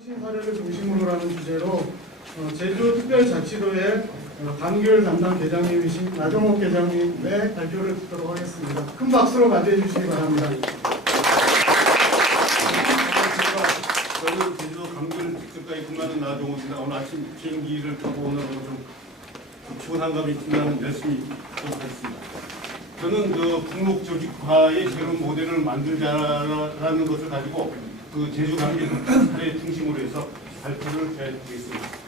최신 사례를 중심으로 하는 주제로 제주특별자치도의 감귤 담당 대장님이신 나종옥 대장님의 발표를 듣도록 하겠습니다. 큰 박수로 맞이해 주시기 바랍니다. 저는 제주도 감귤 특별까지 근무하는 나종옥입니다. 오늘 아침 비행기를 타고 오늘 좀 피곤한 감이 든다는 열심히 하겠습니다. 저는 북록 조직화의 새로운 모델을 만들자라는 것을 가지고 그 제주 감귤 사례 중심으로 해서 발표를 해드리겠습니다.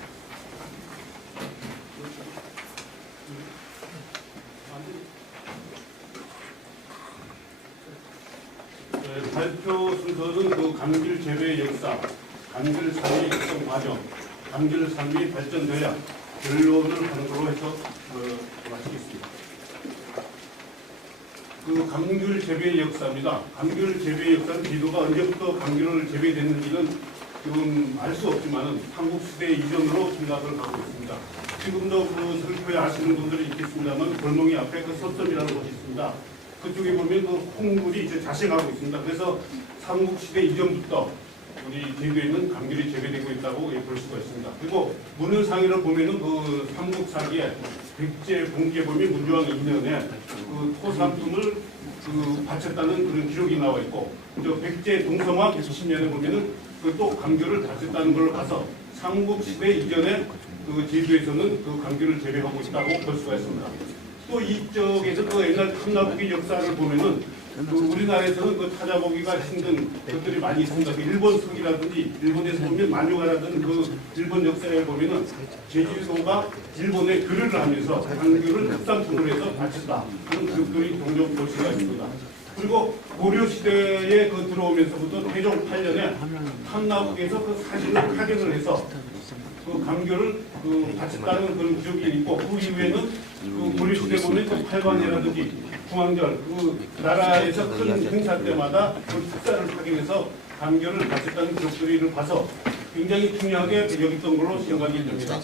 발표 순서는 그 감귤 재배 역사, 감귤 삶의 육성 과정, 감귤 삶의 발전 전략, 결론을 하는 걸로 해서 마치겠습니다. 그 감귤 재배 역사입니다. 감귤 재배 역사는 제주도가 언제부터 감귤을 재배됐는지는 지금 알 수 없지만 삼국시대 이전으로 생각을 하고 있습니다. 지금도 그 설교에 아시는 분들이 있겠습니다만 골목이 앞에 그 서점이라는 곳이 있습니다. 그쪽에 보면 그 콩물이 이제 자생하고 있습니다. 그래서 삼국시대 이전부터 우리 제주에는 감귤이 재배되고 있다고 볼 수가 있습니다. 그리고 문헌상의를 보면은 그 삼국사기에 백제 봉기에 보면 문조왕 2년에 그 토산품을 그 바쳤다는 그런 기록이 나와 있고, 저 백제 동성왕 20년에 보면은 그 또 감귤을 바쳤다는 걸 봐서 삼국시대 이전에 그 제주에서는 그 감귤을 재배하고 있다고 볼 수가 있습니다. 또 이쪽에서 그 옛날 탐나보기 역사를 보면은 그 우리나라에서는 그 찾아보기가 힘든 것들이 많이 있습니다. 그 일본 서기라든지 일본에서 보면 만유가라든 그 일본 역사에 보면은 제주도가 일본에 교류를 하면서 감귤을 특산품으로 해서 바쳤다. 그런 기록들이 종종 볼 수가 있습니다. 그리고 고려 시대에 그 들어오면서부터 태종 8년에 탐나북에서 그 사진을 확인을 해서 그 감귤을 그 바쳤다는 그런 기록이 있고, 그 이후에는 그 고려 시대 보면 그 팔관이라든지 중앙절 그 나라에서 큰 행사 때마다 그 특사를 확인해서 감귤을 바쳤다는 기록들을 봐서 굉장히 중요하게 여겼던 걸로 생각이 됩니다.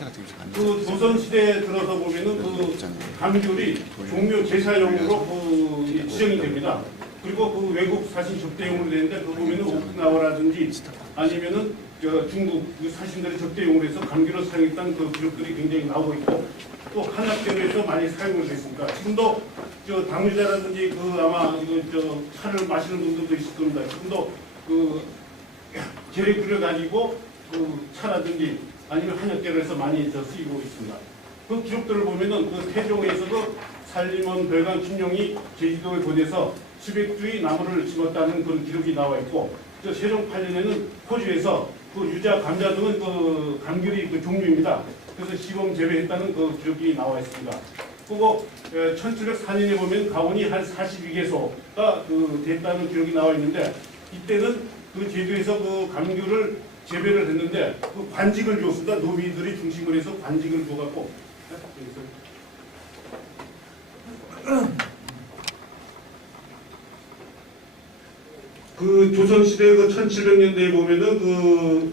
그 조선 시대에 들어서 보면은 그 감귤이 종묘 제사용으로 그 지정이 됩니다. 그리고 그 외국 사신 접대용으로 되는데 그 보면은 오키나와라든지 아니면은 중국 그 사신들이 접대용으로 해서 감귤을 사용했다는 그 기록들이 굉장히 나오고 있고, 또 한약재료에서 많이 사용을 됐습니다. 지금도 저 당류자라든지 그 아마 이거 저 차를 마시는 분들도 있을 겁니다. 지금도 그 재래 끓여 가지고 그 차라든지 아니면 한약재료에서 많이 쓰이고 있습니다. 그 기록들을 보면은 그 태종에서도 살림원 별관 김용이 제주도에 보내서 수백 주의 나무를 심었다는 그런 기록이 나와 있고, 저 세종 8년에는 호주에서 그 유자, 감자 등은 그 감귤이 그 종류입니다. 그래서 시범 재배했다는 그 기록이 나와 있습니다. 그리고 1704년에 보면 가온이 한 42개소가 그 됐다는 기록이 나와 있는데, 이때는 그 제주에서 그 감귤을 재배를 했는데 그 관직을 줬습니다. 노비들이 중심으로 해서 관직을 줘갖고 그 조선시대 그 1700년대에 보면은 그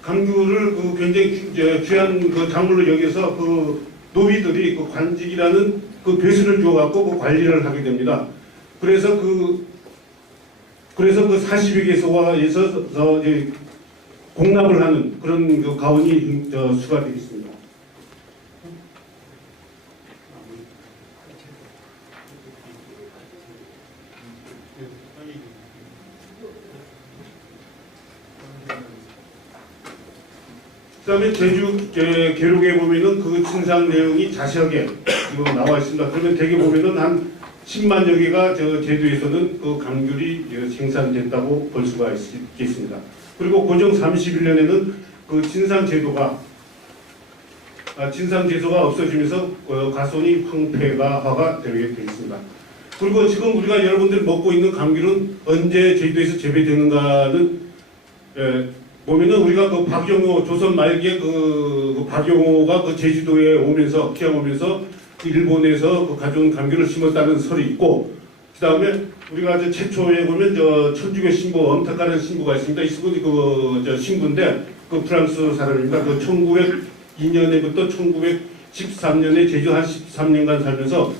감귤을 그 굉장히 귀한 그 작물로 여겨서 그 노비들이 그 관직이라는 그 배수를 주어갖고 그 관리를 하게 됩니다. 그래서 그 40여 개소에서 이제 공납을 하는 그런 그 가온이 수가 되겠습니다. 그 다음에 제주 계록에 보면은 그 친상 내용이 자세하게 지금 나와 있습니다. 그러면 대개 보면은 한 10만여 개가 제주에서는 그 감귤이 생산됐다고 볼 수가 있겠습니다. 그리고 고종 31년에는 그 진상제도가 없어지면서 가손이 황폐가화가 되게 되어 있습니다. 그리고 지금 우리가 여러분들이 먹고 있는 감귤은 언제 제주도에서 재배되는가는 보면은 우리가 그 박영호 조선 말기에 그 박영호가 그 제주도에 오면서 기항오면서 일본에서 그 가져온 감귤을 심었다는 설이 있고, 그 다음에 우리가 최초에 보면 천주교 신부 엄탁하는 신부가 있습니다. 이 신부 신부인데 그 프랑스 사람입니다. 그 1902년에부터 1913년에 제주 한 13년간 살면서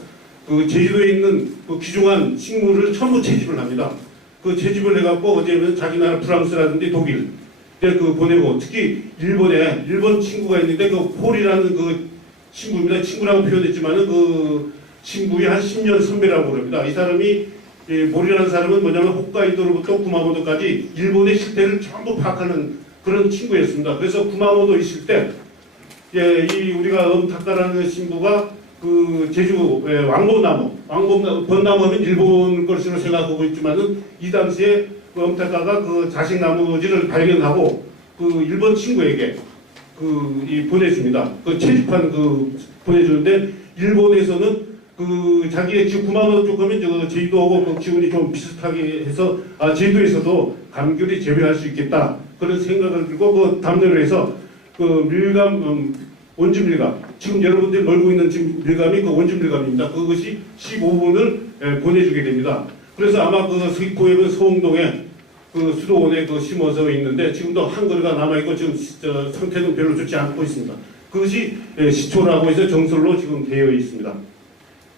그 제주도에 있는 그 귀중한 식물을 전부 채집을 합니다. 그 채집을 해갖고 어제는 자기 나라 프랑스라든지 독일 그 보내고, 특히 일본 친구가 있는데 그 폴이라는 그 친구입니다. 친구라고 표현했지만은 그 친구의 한 10년 선배라고 그럽니다. 이 사람이 몰이라는 사람은 뭐냐면 홋카이도로부터 구마모토까지 일본의 실태를 전부 파악하는 그런 친구였습니다. 그래서 구마모토 있을 때 이 우리가 엄타카라는 신부가 그 제주 왕벚나무 벚나무는 일본 것으로 생각하고 있지만은 이 당시에 그 엄타카가 그 자식 나무지를 발견하고 그 일본 친구에게 보내줍니다. 그 채집한 보내주는데 일본에서는 그 자기의 지금 구마모토 쪽 가면 저 제주도하고 그 기운이 좀 비슷하게 해서 제주도에서도 감귤이 재배할 수 있겠다 그런 생각을 들고 그 담론을 해서 그 밀감 원주 밀감 지금 여러분들이 멀고 있는 지금 밀감이 그 원주 밀감입니다. 그것이 15분을 보내주게 됩니다. 그래서 아마 그 서귀포에 서홍동에 그 수도원에 심어서 있는데 지금도 한 그루가 남아 있고 지금 상태는 별로 좋지 않고 있습니다. 그것이 시초라고 해서 정설로 지금 되어 있습니다.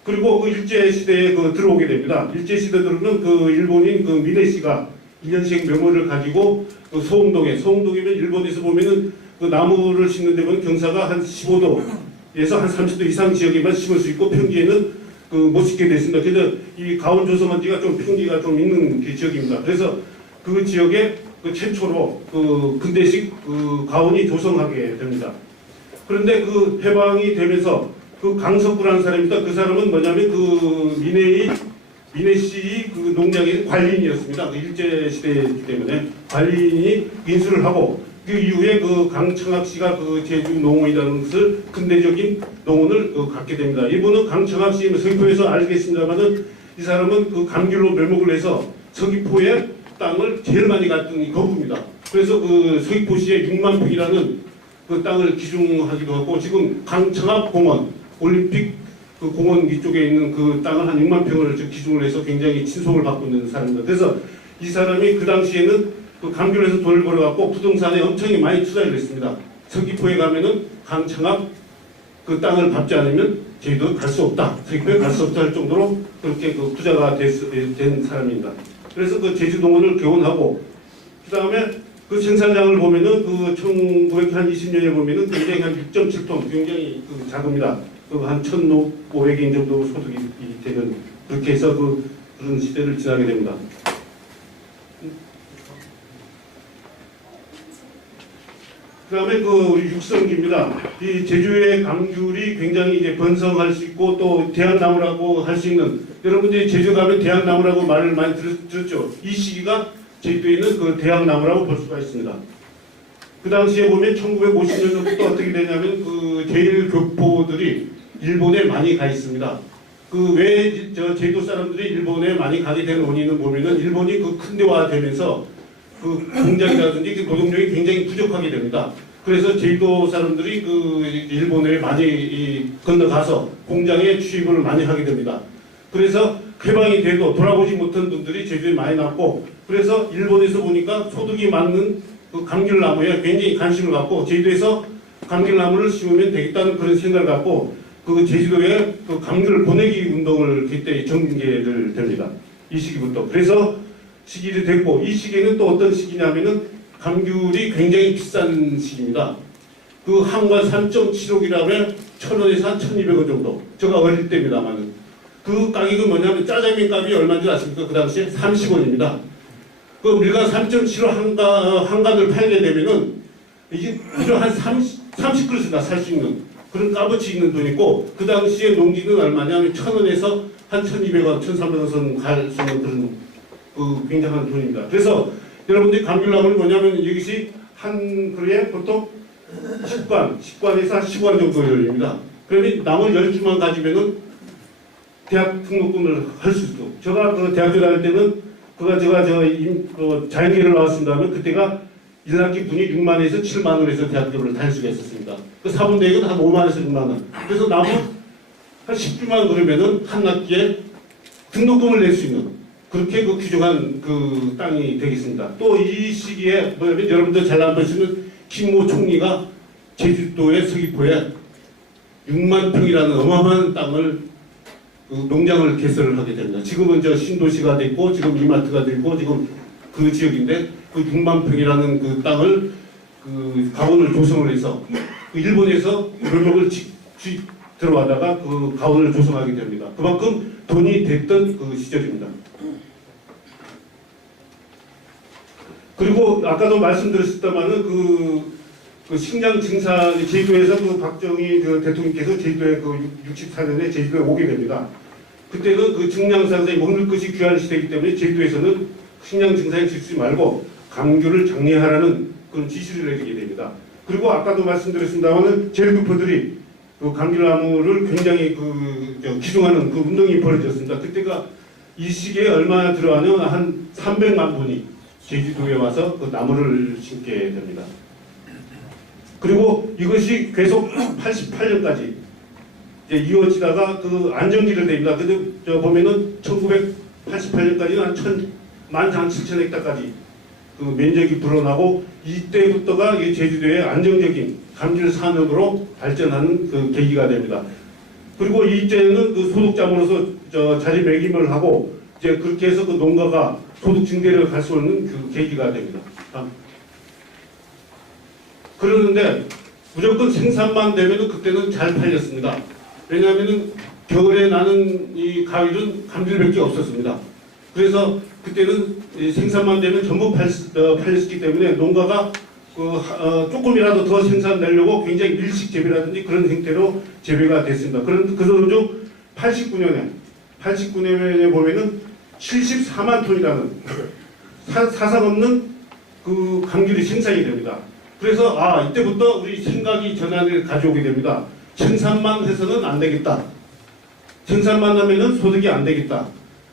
그리고 그 일제 시대에 들어오게 됩니다. 일제 시대 들어오면 그 일본인 그 미네 씨가 2년생 메모를 가지고 그 서홍동이면 일본에서 보면은 그 나무를 심는 데 보면 경사가 한 15도에서 한 30도 이상 지역에만 심을 수 있고 평지에는 못 심게 됐습니다. 그래서 이 가온조성한지가 좀 평지가 좀 있는 그 지역입니다. 그래서 그 지역에 최초로 근대식 가온이 조성하게 됩니다. 그런데 해방이 되면서 강석구라는 사람입니다. 그 사람은 뭐냐면 미네 씨의 농장의 관리인이었습니다. 일제 시대이기 때문에 관리인이 인수를 하고 그 이후에 강청학 씨가 제주 농원이라는 것을 근대적인 농원을 갖게 됩니다. 이분은 강청학 씨 서귀포에서 알겠습니다만은 이 사람은 감귤로 멸목을 해서 서귀포의 땅을 제일 많이 갔던 거부입니다. 그래서 서귀포시의 6만 평이라는 땅을 기증하기도 하고 지금 강청학 공원 올림픽 공원 이쪽에 있는 땅을 한 6만 평을 기증을 해서 굉장히 친송을 받고 있는 사람입니다. 그래서 이 사람이 그 당시에는 감귤에서 돈을 벌어갖고 부동산에 엄청 많이 투자를 했습니다. 서귀포에 가면은 강청학 땅을 밟지 않으면 제주도 갈 수 없다. 서귀포에 갈 수 없다 할 정도로 그렇게 부자가 된 사람입니다. 그래서 제주동원을 개원하고 그 다음에 생산량을 보면은 1920년에 보면은 굉장히 한 6.7톤 굉장히 작습니다. 한 1,500인 정도 소득이 되는 그렇게 해서 그런 시대를 지나게 됩니다. 그 다음에 우리 육성기입니다. 이 제주의 감귤이 굉장히 이제 번성할 수 있고 또 대학나무라고 할 수 있는 여러분들이 제주 가면 대학나무라고 말을 많이 들었죠. 이 시기가 제주도에 있는 대학나무라고 볼 수가 있습니다. 그 당시에 보면 1950년부터 어떻게 되냐면 제일 교포들이 일본에 많이 가 있습니다. 왜 제주도 사람들이 일본에 많이 가게 된 원인은 보면은 일본이 근대화되면서 공장이라든지 노동력이 굉장히 부족하게 됩니다. 그래서 제주도 사람들이 일본에 많이 건너가서 공장에 취입을 많이 하게 됩니다. 그래서 해방이 돼도 돌아보지 못한 분들이 제주도에 많이 남고 그래서 일본에서 보니까 소득이 많은 감귤나무에 굉장히 관심을 갖고 제주도에서 감귤나무를 심으면 되겠다는 그런 생각을 갖고 제주도에 감귤을 보내기 운동을 그때 전개를 됩니다. 이 시기부터. 그래서 시기를 됐고 이 시기는 또 어떤 시기냐면은 감귤이 굉장히 비싼 시기입니다. 한 관 3.75g에 1,000원에서 한 1,200원 정도. 제가 어릴 때입니다만은 가격은 뭐냐면 짜장면 값이 얼마인지 아십니까? 그 당시에 30원입니다. 밀가 3.75 한 관을 팔게 되면은 이게 한 30그릇이나 살 수 있는 그런 값어치 있는 돈이고 그 당시에 농기는 얼마냐면 1,000원에서 한 1,200원, 1,300원 선 갈 수 있는 그런 굉장한 돈입니다. 그래서 여러분들이 감귤나무는 뭐냐면 이것이 한 그루에 보통 10관에서 한 15관 정도 열립니다. 그러면 나무 10주만 가지면은 대학 등록금을 할 수 있고 제가 대학교 다닐 때는 제가 자연계를 나왔습니다 하면 그때가 1학기 분이 6만에서 7만원에서 대학교를 다닐 수가 있었습니다. 사분대액은 한 5만에서 6만원. 그래서 나무 한 10주만 그러면은 한 학기에 등록금을 낼 수 있는 그렇게 규정한 땅이 되겠습니다. 또 이 시기에 뭐냐면 여러분들 잘 아시는 김모 총리가 제주도의 서귀포에 6만 평이라는 어마어마한 땅을 농장을 개설을 하게 됩니다. 지금은 신도시가 됐고 지금 이마트가 됐고 지금 그 지역인데 그 6만 평이라는 그 땅을 그 가원을 조성을 해서 그 일본에서 묘목을 들어가다가 그 가원을 조성하게 됩니다. 그만큼 돈이 됐던 그 시절입니다. 그리고 아까도 말씀드렸습니다만은 그 식량 증산 제주도에서 그 박정희 그 대통령께서 제주도에 그 64년에 제주도에 오게 됩니다. 그때는 그 증량사에서 먹는 것이 귀한 시대이기 때문에 제주도에서는 식량 증산에 지지 말고 감귤을 장려하라는 그런 지시를 내리게 됩니다. 그리고 아까도 말씀드렸습니다만은 제일교포들이 그 감귤나무를 굉장히 기증하는 그 운동이 벌어졌습니다. 그때가 이 시기에 얼마나 들어가냐면 한 300만 분이 제주도에 와서 그 나무를 심게 됩니다. 그리고 이것이 계속 88년까지 이어지다가 그 안정기를 됩니다. 근데 저 보면은 1988년까지는 한 17,000헥타까지 그 면적이 불어나고 이때부터가 제주도의 안정적인 감귤 산업으로 발전하는 그 계기가 됩니다. 그리고 이때는 그 소득자로서 자리매김을 하고 이제 그렇게 해서 그 농가가 소득 증대를 갈 수 있는 그 계기가 됩니다. 그러는데 무조건 생산만 되면은 그때는 잘 팔렸습니다. 왜냐하면은 겨울에 나는 이 가을은 감귤밖에 없었습니다. 그래서 그때는 생산만 되면 전부 팔렸기 때문에 농가가 조금이라도 더 생산 내려고 굉장히 밀식 재배라든지 그런 형태로 재배가 됐습니다. 그런 중 89년에 보면은 74만 톤이라는 사상 없는 그 감귤이 생산이 됩니다. 그래서 이때부터 우리 생각이 전환을 가져오게 됩니다. 생산만 해서는 안 되겠다. 생산만 하면은 소득이 안 되겠다.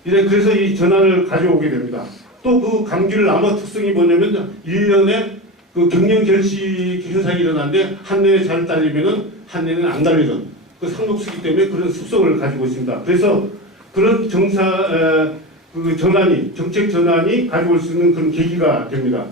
그래서 이 전환을 가져오게 됩니다. 또 그 감귤 나무 특성이 뭐냐면 1년에 그 경련 결식 현상이 일어나는데 한 년에 잘 달리면은 한 년에는 안 달리는 그 상록수기 때문에 그런 습성을 가지고 있습니다. 그래서 그런 그 정책 전환이 가져올 수 있는 그런 계기가 됩니다.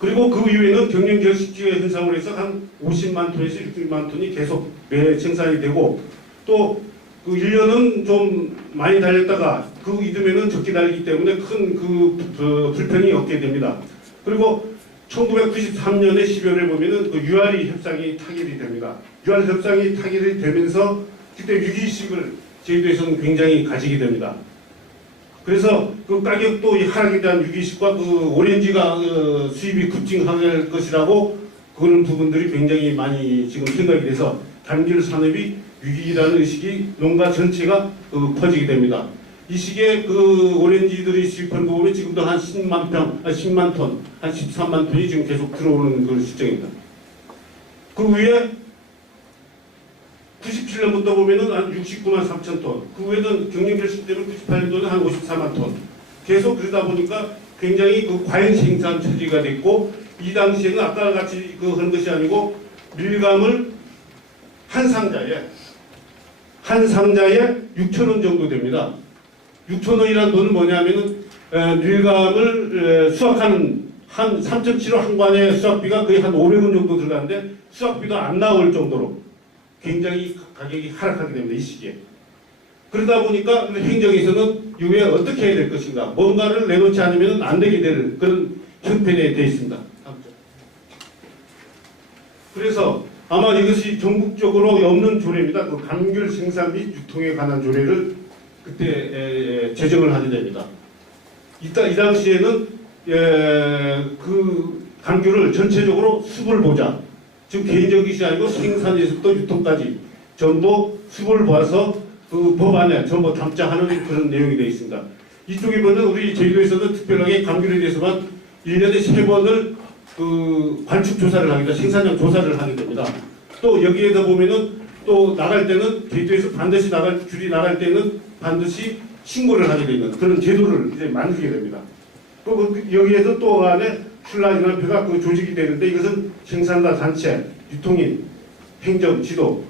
그리고 그 이후에는 경련 결식 현상으로 해서 한 50만 톤에서 60만 톤이 계속 매 생산이 되고 또 그 1년은 좀 많이 달렸다가 그 이듬해는 적게 달리기 때문에 큰 그 불평이 없게 됩니다. 그리고 1993년에 12월에 보면은 그 유아리 협상이 타결이 됩니다. 유아리 협상이 타결이 되면서 그때 위기의식을 제주도에서는 굉장히 가지게 됩니다. 그래서 그 가격도 하락에 대한 위기의식과 그 오렌지가 수입이 급증할 것이라고 그런 부분들이 굉장히 많이 지금 생각이 돼서 감귤 산업이 위기라는 의식이 농가 전체가 퍼지게 됩니다. 이 시기에 그 오렌지들이 수입한 거 보면 지금도 한 10만 톤, 한 13만 톤이 지금 계속 들어오는 그런 실정입니다. 그 위에 97년부터 보면은 한 69만 3천 톤, 그 후에는 경영결식 때문에 98년도는 한 54만 톤. 계속 그러다 보니까 굉장히 그 과잉 생산 처지가 됐고, 이 당시에는 아까 같이 그런 것이 아니고 밀감을 한 상자에 6,000원 정도 됩니다. 6,000원이라는 돈은 뭐냐면은 밀감을 수확하는 한 3.75 한 관의 수확비가 거의 한 500원 정도 들어가는데 수확비도 안 나올 정도로 굉장히 가격이 하락하게 됩니다. 이 시기에. 그러다 보니까 행정에서는 이후에 어떻게 해야 될 것인가, 뭔가를 내놓지 않으면 안 되게 될 그런 형편에 되어 있습니다. 그래서 아마 이것이 전국적으로 없는 조례입니다. 그 감귤 생산 및 유통에 관한 조례를 그때 제정을 하게 됩니다. 이 당시에는 그 감귤을 전체적으로 숲을 보자. 지금 개인적인 것이 아니고 생산에서부터 유통까지 전부 숲을 봐서 그 법안에 전부 담자 하는 그런 내용이 되어 있습니다. 이쪽에 보면 우리 제주도에서는 특별하게 감귤에 대해서만 1년에 3번을 그 관측 조사를 하게 됩니다. 생산량 조사를 하게 됩니다. 또 여기에다 보면은 또 나갈 때는 제주도에서 반드시 귤이 나갈 때는 반드시 신고를 하게 되는 그런 제도를 이제 만들게 됩니다. 또 여기에서 또 안에 출라인원표가 그 조직이 되는데 이것은 생산자 단체, 유통인, 행정, 지도,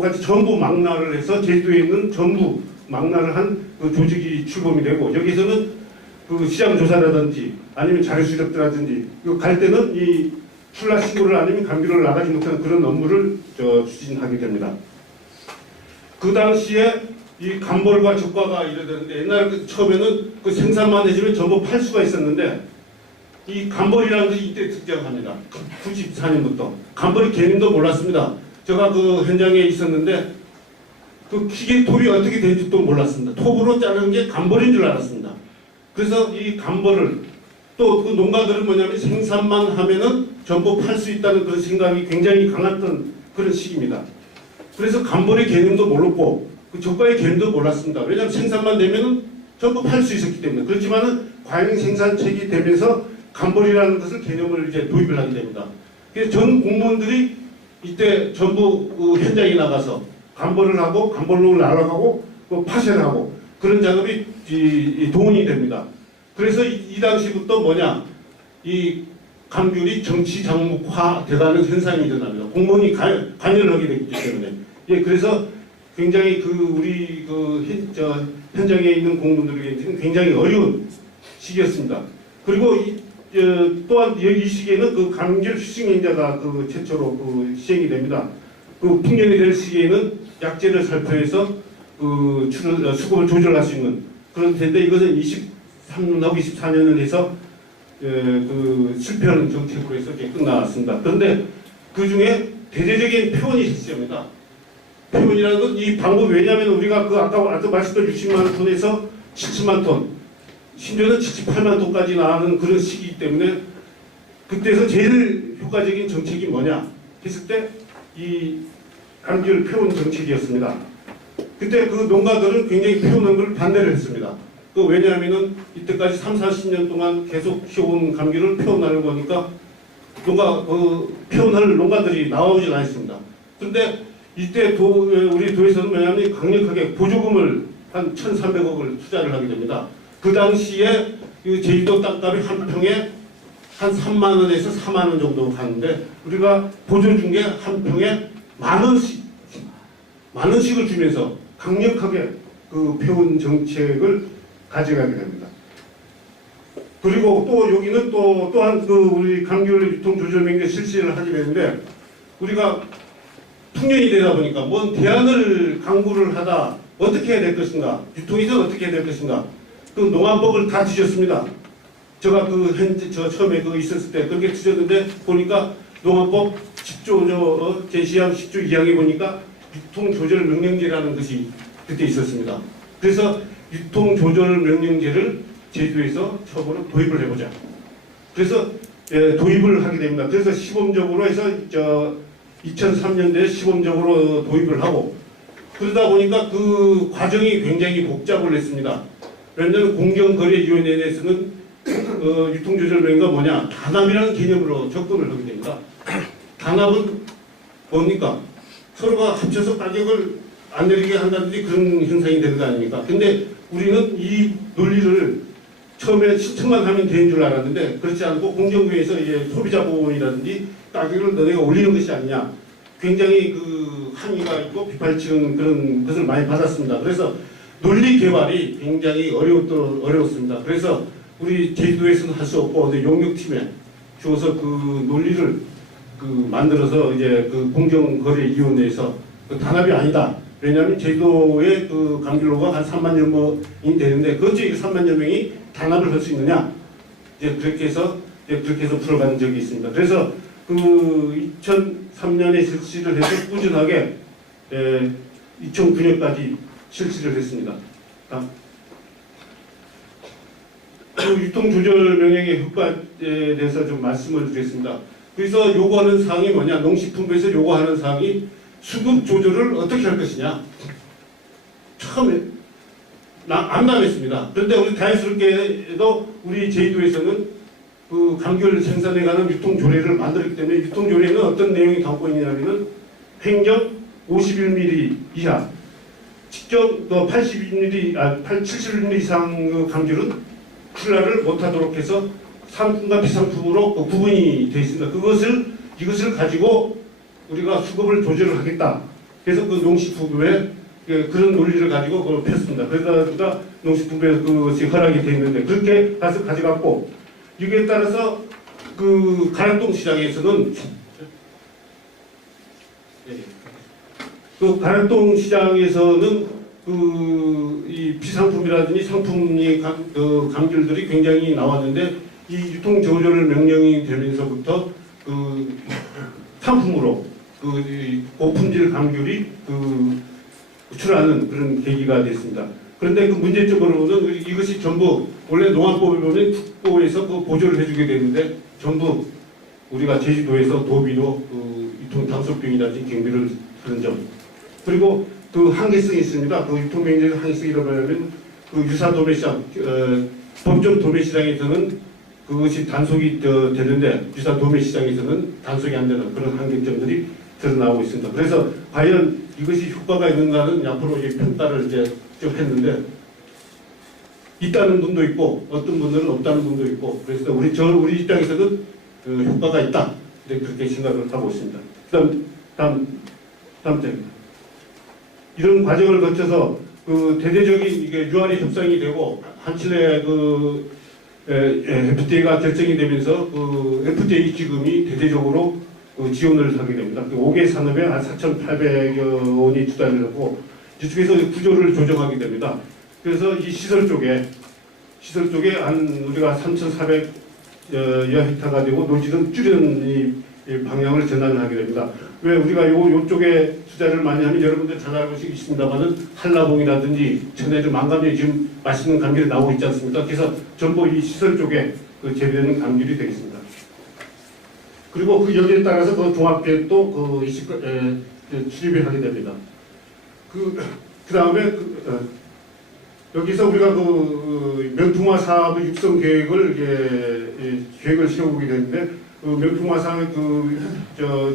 같이 전부 망라를 해서 제주도에 있는 전부 망라를 한 그 조직이 출범이 되고 여기서는 그 시장 조사라든지 아니면 자료 수집라든지 갈 때는 이 출라 신고를 아니면 감귤을 나가지 못하는 그런 업무를 추진하게 됩니다. 그 당시에 이 감벌과 적과가 이러는데 옛날 처음에는 그 생산만 해주면 전부 팔 수가 있었는데 이 감벌이라는 것이 이때 등장합니다. 94년부터 감벌의 개념도 몰랐습니다. 제가 그 현장에 있었는데 그 기계 톱이 어떻게 되는지도 몰랐습니다. 톱으로 자르는 게 감벌인 줄 알았습니다. 그래서 이 감벌을 또 그 농가들은 뭐냐면 생산만 하면은 전부 팔 수 있다는 그런 생각이 굉장히 강했던 그런 시기입니다. 그래서 감벌의 개념도 몰랐고 그 저가의 개념도 몰랐습니다. 왜냐하면 생산만 되면은 전부 팔 수 있었기 때문에. 그렇지만은 과잉 생산책이 되면서 감벌이라는 것을 개념을 이제 도입을 하게 됩니다. 그래서 전 공무원들이 이때 전부 그 현장에 나가서 감벌을 하고 감벌로를 날아가고 그 파쇄를 하고 그런 작업이 동원이 됩니다. 그래서 이 당시부터 뭐냐 이 감귤이 정치 장목화 돼가는 현상이 일어납니다. 공무원이 관여를 하게 되기 때문에. 예, 그래서 굉장히 그 우리 그 현장에 있는 공무원들에게 굉장히 어려운 시기였습니다. 그리고 또한 이 시기에는 그 감귤 휴식행자가 그 최초로 그 시행이 됩니다. 그 풍년이 될 시기에는 약재를 살포해서 그 수급을 조절할 수 있는 그런 텐데 이것은 23년하고 24년을 해서 그 실패하는 정책으로 해서 끝나왔습니다. 그런데 그 중에 대대적인 표현이 있습니다. 표현이라는 건 이 방법이 왜냐하면 우리가 그 아까 말씀드린 60만 톤에서 70만 톤, 심지어는 78만 톤까지 나가는 그런 시기이기 때문에 그때서 제일 효과적인 정책이 뭐냐 했을 때 이 감귤 표현 정책이었습니다. 그때 그 농가들은 굉장히 표현한 걸 반대를 했습니다. 그 왜냐하면은 이때까지 3, 40년 동안 계속 키워온 감귤을 표현하려고 보니까 표현할 농가들이 나오질 않습니다. 그런데 이때 우리 도에서는 뭐냐면 강력하게 보조금을 한 1,300억을 투자를 하게 됩니다. 그 당시에 제주도 땅값이 한 평에 한 3만 원에서 4만 원 정도 가는데 우리가 보조준 게 한 평에 만 원씩을 주면서 강력하게 그 표현 정책을 가져가게 됩니다. 그리고 또 여기는 또한 그 우리 감귤 유통 조절 명령 실시를 하게 되는데 우리가 풍년이 되다 보니까 뭔 대안을 강구를 하다 어떻게 해야 될 것인가, 유통에서는 어떻게 해야 될 것인가, 그 농안법을 다 뒤졌습니다. 제가 저 처음에 있었을 때 그렇게 뒤졌는데 보니까 농안법 10조 제시항 10조 2항에 보니까 유통조절명령제라는 것이 그때 있었습니다. 그래서 유통조절명령제를 제주에서 처음으로 도입을 해보자. 그래서 도입을 하게 됩니다. 그래서 시범적으로 해서 2003년도에 시범적으로 도입을 하고 그러다 보니까 그 과정이 굉장히 복잡을 했습니다. 왜냐하면 공정거래위원회에 대해서는 유통조절명령가 뭐냐 단합이라는 개념으로 접근을 하게 됩니다. 단합은 뭡니까? 서로가 합쳐서 가격을 안 내리게 한다든지 그런 현상이 되는 거 아닙니까? 근데 우리는 이 논리를 처음에 신청만 하면 되는 줄 알았는데 그렇지 않고 공정위에서 이제 소비자 보호원이라든지 가격을 너네가 올리는 것이 아니냐 굉장히 그 항의가 있고 비판치는 그런 것을 많이 받았습니다. 그래서 논리 개발이 굉장히 어려웠습니다. 그래서 우리 제주도에서는 할 수 없고 용역팀에 주어서 그 논리를 만들어서 이제 그 공정거래위원회에서 단합이 아니다. 왜냐하면 제주도의 그 감귤로가 한 3만여 명이 되는데 그것이 3만여 명이 단합을 할 수 있느냐? 이제 그렇게 해서 풀어가는 적이 있습니다. 그래서 그 2003년에 실시를 해서 꾸준하게 2009년까지 실시를 했습니다. 그 유통조절명령의 효과에 대해서 좀 말씀을 드리겠습니다. 그래서 요구하는 사항이 뭐냐? 농식품부에서 요구하는 사항이 수급 조절을 어떻게 할 것이냐. 처음에 안 남았습니다. 그런데 우리 다행스럽게도 우리 제주도에서는 그 감귤 생산에 관한 유통조례를 만들었기 때문에 유통조례는 어떤 내용이 담고 있냐면은 횡령 51mm 이하, 직접 70mm 이상 그 감귤은 출하를 못하도록 해서 상품과 비상품으로 구분이 되어 있습니다. 이것을 가지고 우리가 수급을 조절을 하겠다. 그래서 그 농식품부에 그런 논리를 가지고 그걸 폈습니다. 그러다 농식품부에서 그것이 허락이 되어 있는데 그렇게 가서 가져갔고 여기에 따라서 그 가락동 시장에서는 그 가락동 시장에서는 이 비상품이라든지 상품이 감귤들이 굉장히 나왔는데 이 유통 조절 명령이 되면서부터 상품으로 이 고품질 감귤이 출하는 그런 계기가 됐습니다. 그런데 그 문제점으로는 이것이 전부 원래 농업법에 보면 특보에서 보조를 해주게 되는데 전부 우리가 제주도에서 도비로 유통 단속병이라든지 경비를 하는 점, 그리고 한계성이 있습니다. 유통 면적의 한계성이라고 하면 유사 도매시장, 법정 도매시장에서는 그것이 단속이 되는데 유사 도매시장에서는 단속이 안 되는 그런 한계점들이 드러나고 있습니다. 그래서 과연 이것이 효과가 있는가는 앞으로 평가를 이제 좀 했는데, 있다는 분도 있고 어떤 분들은 없다는 분도 있고, 그래서 우리 입장에서는 효과가 있다, 네, 그렇게 생각을 하고 있습니다. 다음 점입니다. 이런 과정을 거쳐서 대대적인 이게 유한의 협상이 되고 한칠의 FTA가 결정이 되면서 FTA 기금이 대대적으로 지원을 하게 됩니다. 5개 산업에 한 4,800여 원이 투자를 하고 이쪽에서 구조를 조정하게 됩니다. 그래서 이 시설 쪽에 우리가 3,400여 헥타가 되고 노지는 줄이는 이 방향을 전환을 하게 됩니다. 왜 우리가 요쪽에 투자를 많이 하면 여러분들 잘 알고 있습니다만은 한라봉이라든지 천혜주, 망감리 지금 맛있는 감귤이 나오고 있지 않습니까? 그래서 전부 이 시설 쪽에 재배되는 감귤이 되겠습니다. 그리고 여기에 따라서 종합계획도 출입을 하게 됩니다. 그 다음에 여기서 우리가 명품화 사업의 육성 계획을 세우게 되는데, 명품화 사업의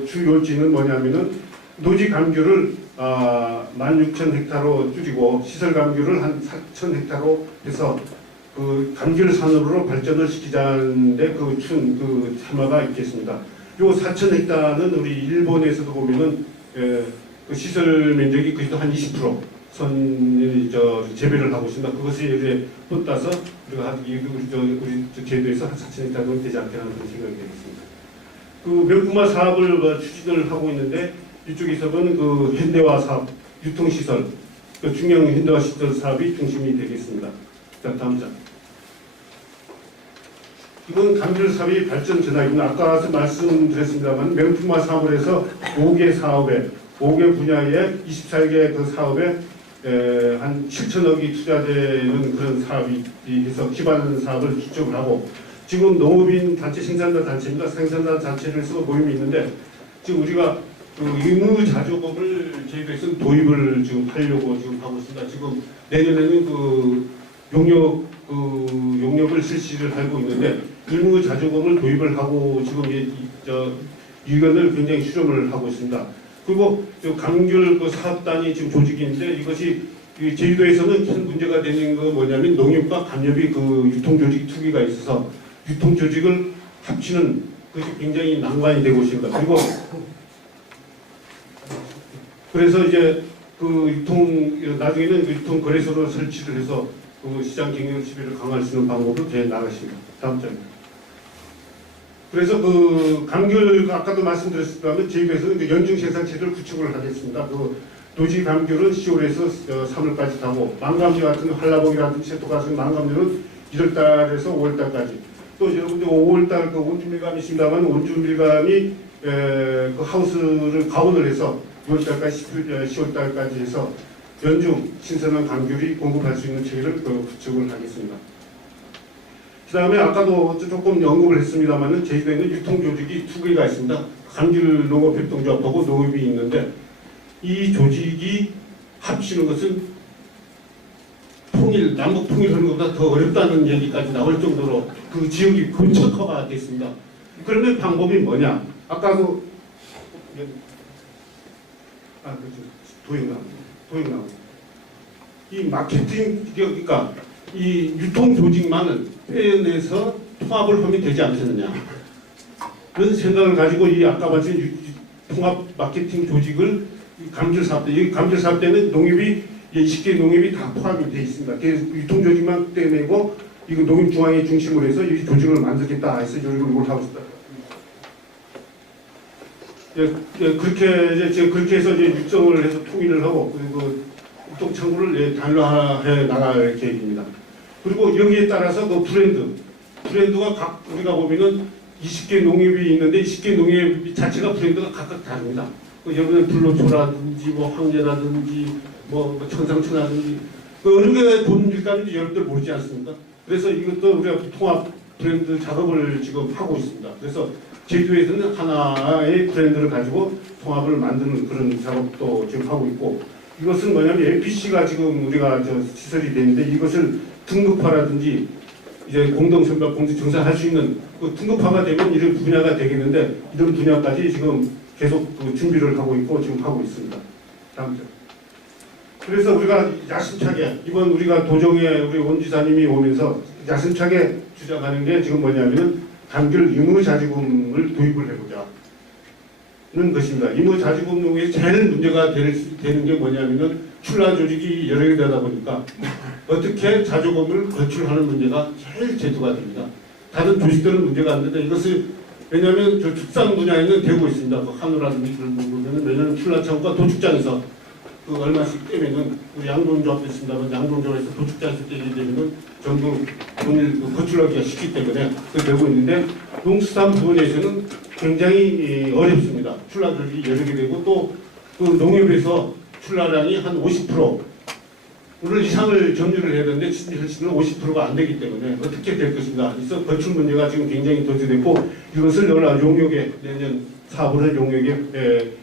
주 요지는 뭐냐면은 노지 감귤을 16,000헥타로 줄이고 시설 감귤을 한 4,000헥타로 해서 감귤 산업으로 발전을 시키자는데 참여가 있겠습니다. 요 4,000헥타는 우리 일본에서도 보면은 시설 면적이 그래도 한 20% 재배를 하고 있습니다. 그것이 이제 뻗따서 우리가 우리 제도에서 한 4,000헥타 정도 되지 않겠나 그런 생각이 되겠습니다. 명품화 사업을 추진을 하고 있는데, 이쪽에서 보는 현대화 사업, 유통시설, 중형 현대화 시설 사업이 중심이 되겠습니다. 자, 다음 장. 이건 감귤 사업의 발전 전환입니다. 아까 말씀드렸습니다만 명품화 사업을 해서 5개 분야에 24개 사업에 한 7천억이 투자되는 그런 사업이 해서 기반 사업을 기점을 하고, 지금 농업인 단체, 생산자 단체입니다. 생산자 단체에서 모임이 있는데, 지금 우리가 의무자조금을 저희에서 도입을 지금 하려고 지금 하고 있습니다. 지금 내년에는 용역을 실시를 하고 있는데, 의무자조금을 도입을 하고 지금 의견을 굉장히 수렴을 하고 있습니다. 그리고 감귤 사업단이 지금 조직인데, 이것이 제주도에서는 큰 문제가 되는 거 뭐냐면 농협과 감협이 유통조직 투기가 있어서 유통조직을 합치는 것이 굉장히 난관이 되고 있습니다. 그리고 그래서 이제 나중에는 유통 거래소를 설치를 해서 시장 경영 지배를 강화할 수 있는 방법을 대 나가십니다. 다음 장입니다. 그래서 감귤 아까도 말씀드렸습니다만 제주도에서는 연중 생산 체제를 구축을 하겠습니다. 노지 감귤은 10월에서 3월까지 하고, 망감류 같은 한라봉이라든지 세토가스 망감류는 1월달에서 5월달까지. 또 여러분들 5월달 온주밀감이 있습니다만 온주밀감이 하우스를 가온을 해서 6월달까지 10월달까지 해서 연중 신선한 감귤이 공급할 수 있는 체계를 구축을 하겠습니다. 그 다음에 아까도 조금 언급을 했습니다만 제주도에는 유통조직이 2개가 있습니다. 감귤 농업협동조합하고 농협이 있는데, 이 조직이 합치는 것은 남북 통일하는 것보다 더 어렵다는 얘기까지 나올 정도로 그 지역이 근처화가 됐습니다. 그러면 방법이 뭐냐? 아까도 도형나무. 이 마케팅, 그러니까 이 유통 조직만을 빼내서 통합을 하면 되지 않겠느냐. 그런 생각을 가지고 이 아까 말씀 통합 마케팅 조직을 감귤 사업 때, 이 감귤 사업 때는 농협이 20개 농협이 다 포함이 되어 있습니다. 그래서 유통 조직만 떼내고 이거 농협중앙회 중심으로 해서 이 조직을 만들겠다 해서 이걸 하고 있습니다. 그렇게 해서 이제 육성을 해서 통일을 하고, 그리고 육종 창구를 단일화해 나갈 계획입니다. 그리고 여기에 따라서 그 브랜드가 각 우리가 보면은 20개 농협이 있는데 20개 농협 자체가 브랜드가 각각 다릅니다. 그 여러분의 불로초라든지 뭐 황제라든지 뭐 천상천하든지 그 어느 게 본 밀가루인지 여러분들 모르지 않습니까? 그래서 이것도 우리가 통합 브랜드 작업을 지금 하고 있습니다. 그래서 제주에서는 하나의 브랜드를 가지고 통합을 만드는 그런 작업도 지금 하고 있고, 이것은 뭐냐면 APC가 지금 우리가 시설이 되는데 이것을 등급화라든지 이제 공동선박 공제 정산할 수 있는 그 등급화가 되면 이런 분야가 되겠는데, 이런 분야까지 지금 계속 그 준비를 하고 있고 지금 하고 있습니다. 다음 점. 그래서 우리가 야심차게 이번 우리가 도정에 우리 원지사님이 오면서 야심차게 주장하는 게 지금 뭐냐면은 감귤 의무자지금을 도입을 해보자는 것입니다. 의무자지금에 제일 문제가 되는 게 뭐냐면은 출라 조직이 여러 개 되다 보니까 어떻게 자조금을 거출하는 문제가 제일 제도가 됩니다. 다른 조직들은 문제가 안 되는데 이것을 왜냐하면 저 축산 분야에는 되고 있습니다. 그 한우라든지 그런 부분은 왜냐하면 출라창과 도축장에서 그 얼마씩 떼면은 우리 양동조합도 있습니다만 양동조합에서 도축장에서 떼게 되면은 전부 돈을 거출하기가 쉽기 때문에 그 되고 있는데 농수산 부분에서는 굉장히 어렵습니다. 출라들이 여러 개 되고 또 그 농협에서 출라량이 한 50%를 이상을 점유를 해야 되는데 현실은 50%가 안 되기 때문에 어떻게 될 것인가. 그래서 거출 문제가 지금 굉장히 도지됐고 이것을 용역에 내년 4월에 용역에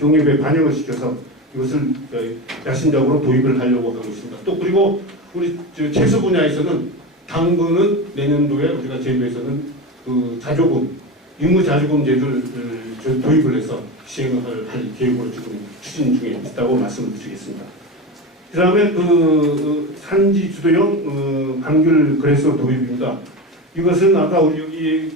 농협에 반영을 시켜서 이것을 야심작으로 도입을 하려고 하고 있습니다. 또 그리고 우리 채소 분야에서는 당근은 내년도에 우리가 제주에서는 그 자조금, 의무자조금 제도를 도입을 해서 시행을 할 계획으로 지금 추진 중에 있다고 말씀을 드리겠습니다. 그 다음에 그 산지 주도형 감귤 거래소 도입입니다. 이것은 아까 우리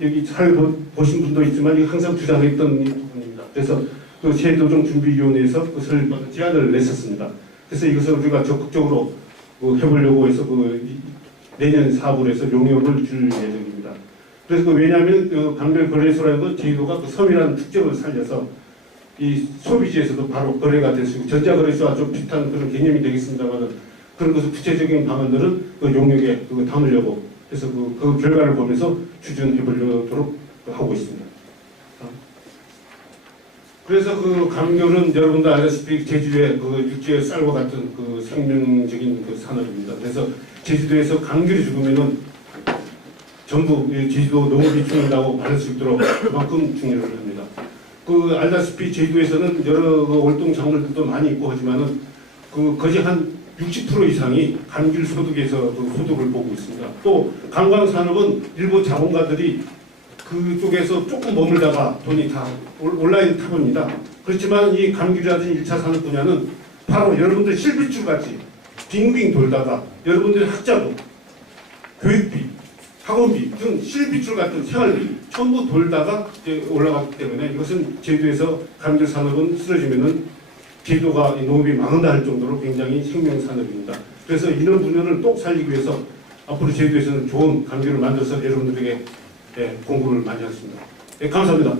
여기 사회 보신 분도 있지만 이거 항상 주장했던 부분입니다. 그래서 그 제도정준비위원회에서 그것을 제안을 냈었습니다. 그래서 이것을 우리가 적극적으로 해보려고 해서 내년 4월에서 용역을 줄 예정입니다. 그래서 왜냐하면 그 감귤 거래소라는 건 제도가 그 섬이라는 특징을 살려서 이 소비지에서도 바로 거래가 될 수 있고 전자거래소와 좀 비슷한 그런 개념이 되겠습니다만 그런 것을 구체적인 방안들은 그 용역에 그거 담으려고 해서 그 결과를 보면서 추진해보려도록 하고 있습니다. 그래서 그 감귤은 여러분도 알다시피 제주의 그 육지의 쌀과 같은 그 생명적인 그 산업입니다. 그래서 제주도에서 감귤이 죽으면은 전부 제주도 농업이 죽는다고 말할 수 있도록 그만큼 중요를 합니다. 그 알다시피 제주도에서는 여러 그 월동 작물들도 많이 있고 하지만은 그 거의 한 60% 이상이 감귤 소득에서 그 소득을 보고 있습니다. 또 관광 산업은 일부 자본가들이 그쪽에서 조금 머물다가 돈이 다 온라인 타봅니다. 그렇지만 이 감귤이라든지 1차 산업 분야는 바로 여러분들 실비줄 같이 빙빙 돌다가 여러분들의 학자도 교육비, 학원비 등 실비줄 같은 생활비 전부 돌다가 이제 올라갔기 때문에 이것은 제주에서 감귤 산업은 쓰러지면은 제주도가 농업이 망한다 할 정도로 굉장히 생명 산업입니다. 그래서 이런 분야를 또 살리기 위해서 앞으로 제주에서는 좋은 감귤을 만들어서 여러분들에게 공부를 많이 하겠습니다. 감사합니다.